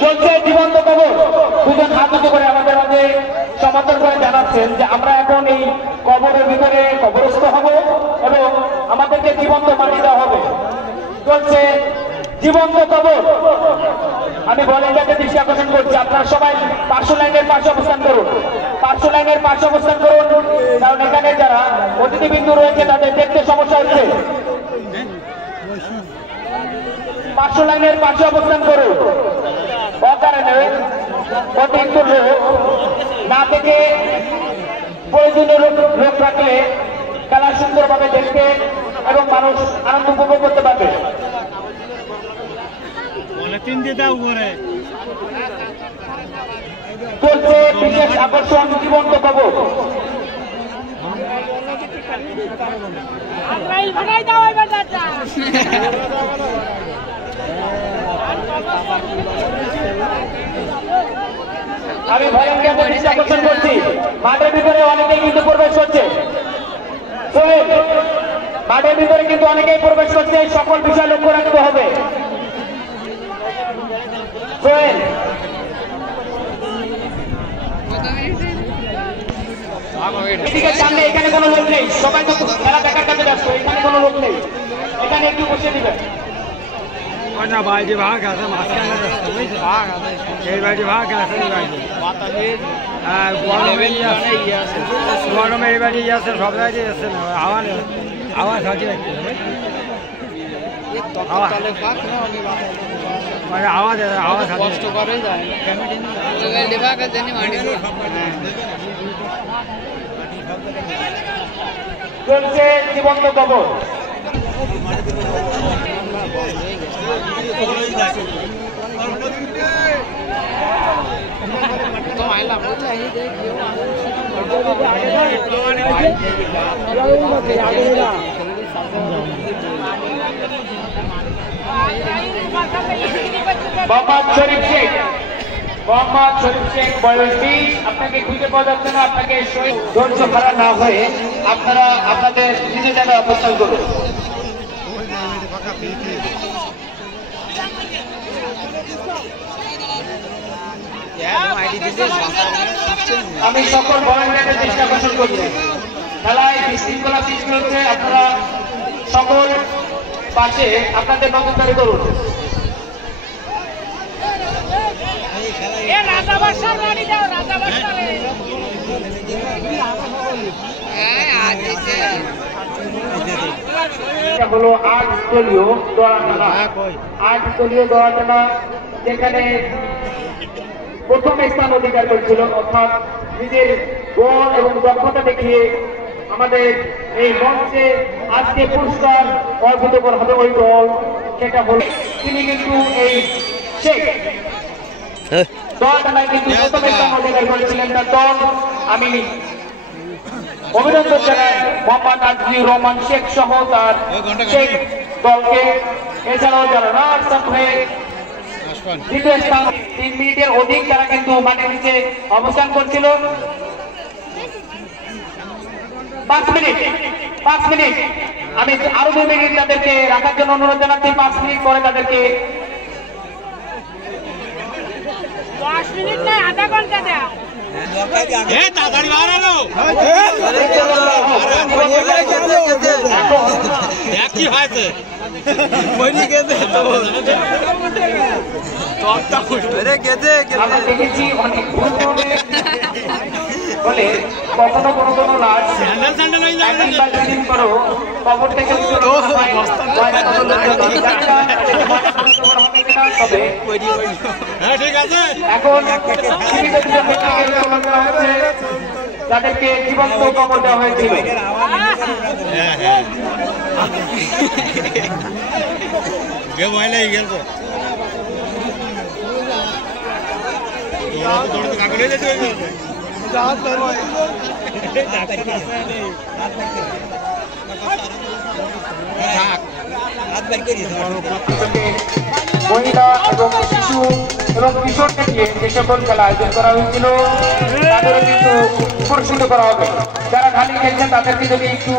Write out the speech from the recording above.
চলছে জীবন্ত কবর। দুজন হাত উঁচু করে আমাদের মাঝে সমর্থন করে জানাচ্ছেন যে আমরা এখন এই কবরের ভিতরে কবরস্থ হব এবং আমাদেরকে জীবন্ত মাটি দেওয়া হবে। চলছে জীবন্ত কবর। আমি ভলেন্টিয়ারদের দৃষ্টি আকর্ষণ করছি, আপনারা সবাই পার্শ্ব লাইনের পাশে অবস্থান করুন, পার্শ্ব লাইনের পাশে অবস্থান করুন, কারণ এখানে যারা অতিথিবিন্দু রয়েছে তাদের দেখতে সমস্যা হচ্ছে। পার্শ্ব লাইনের পাশে অবস্থান করুন। অকারণে অতিরিক্ত লোক না থেকে প্রয়োজনীয় লোক রাখলে খেলা সুন্দরভাবে দেখতে এবং মানুষ আনন্দ উপভোগ করতে পারবে। চলছে বিশেষ আকর্ষণ জীবন্ত কবর। আমি ভলেন্টিয়ারদের দৃষ্টি আকর্ষণ করছি, মাঠের ভিতরে অনেকেই কিন্তু প্রবেশ করছে। মাঠের ভিতরে কিন্তু অনেকেই প্রবেশ করছে, সকল বিষয় লক্ষ্য রাখতে হবে। এদিকে সামনে এখানে কোনো লোক নেই, সবাই তো খেলা দেখার কাছে ব্যস্ত, এখানে কোনো লোক নেই, এখানে একটু বসে দিবেন। বাইরে ভাগ আছে, মাঝখানে ভাগ আছে, এই বাড়ি ভাগ আছে, এই বাড়ি গরমে এই বাড়ি আছে, সব বাড়ি আছে না, আওয়াজ আওয়াজ হচ্ছে আওয়াজ আওয়াজ কষ্ট করে যায়। চলছে জীবন্ত কবর। মোহাম্মদ শরীফ শেখ, মোহাম্মদ শরীফ শেখ বয়স 20। আপনাকে খুঁজে পাওয়া যাচ্ছে না, আপনাকে ধৈর্য হারা না হয়ে আপনারা আপনাদের নিজের জায়গায় অবস্থান করুন। আমি সকল ভলেন্টিয়ারদের দৃষ্টি আকর্ষণ করছি, খেলায় বিশৃঙ্খলা সৃষ্টি হচ্ছে, আপনারা সকল পাশে আপনাদের নজরদারি করুন। হলো 8 দলীয় দড়া খেলা। 8 দলীয় দড়া খেলা যেখানে প্রথম স্থান অধিকার করেছিল, অর্থাৎ নিজের বল এবং দক্ষতা দেখিয়ে আমাদের এই মঞ্চে আজকে পুরস্কার অর্পিত করা হবে ওই দল, সেটা হল তিনি কিন্তু এই শেখ দল খেলায় কিন্তু প্রথম স্থান অধিকার করেছিলেন তার দল। আমি অভিনন্দন জানাই মোহাম্মদ আজিজুর রহমান শেখ সহ তার শেখ দলকে। এছাড়াও যারা রানার্স আপ হয়ে দ্বিতীয় স্থান 3 মিনিটের অধিক তারা কিন্তু মাঠের নিচে অবস্থান করছিল। 5 মিনিট আমি আরো 2 মিনিট তাদেরকে রাখার জন্য অনুরোধ জানাচ্ছি। 5 মিনিট পরে তাদেরকে 10 মিনিট নয়, আধা ঘন্টা দেয়া। তাড়াতাড়ি বাড়ালো কি হয়েছে দেখেছি অনেক বলে কখনো কোনো লাশ করো কবর থেকে তবে এখন তাদেরকে জীবন্ত কবর দেওয়া হয়েছিল। মহিলা এবং শিশু এবং কিশোরকে নিয়ে যে সকল খেলা আয়োজন করা হয়েছিল তাদেরও কিন্তু পুরস্কৃত করা হবে। যারা খালি খেলছেন তাদেরকে যদি একটু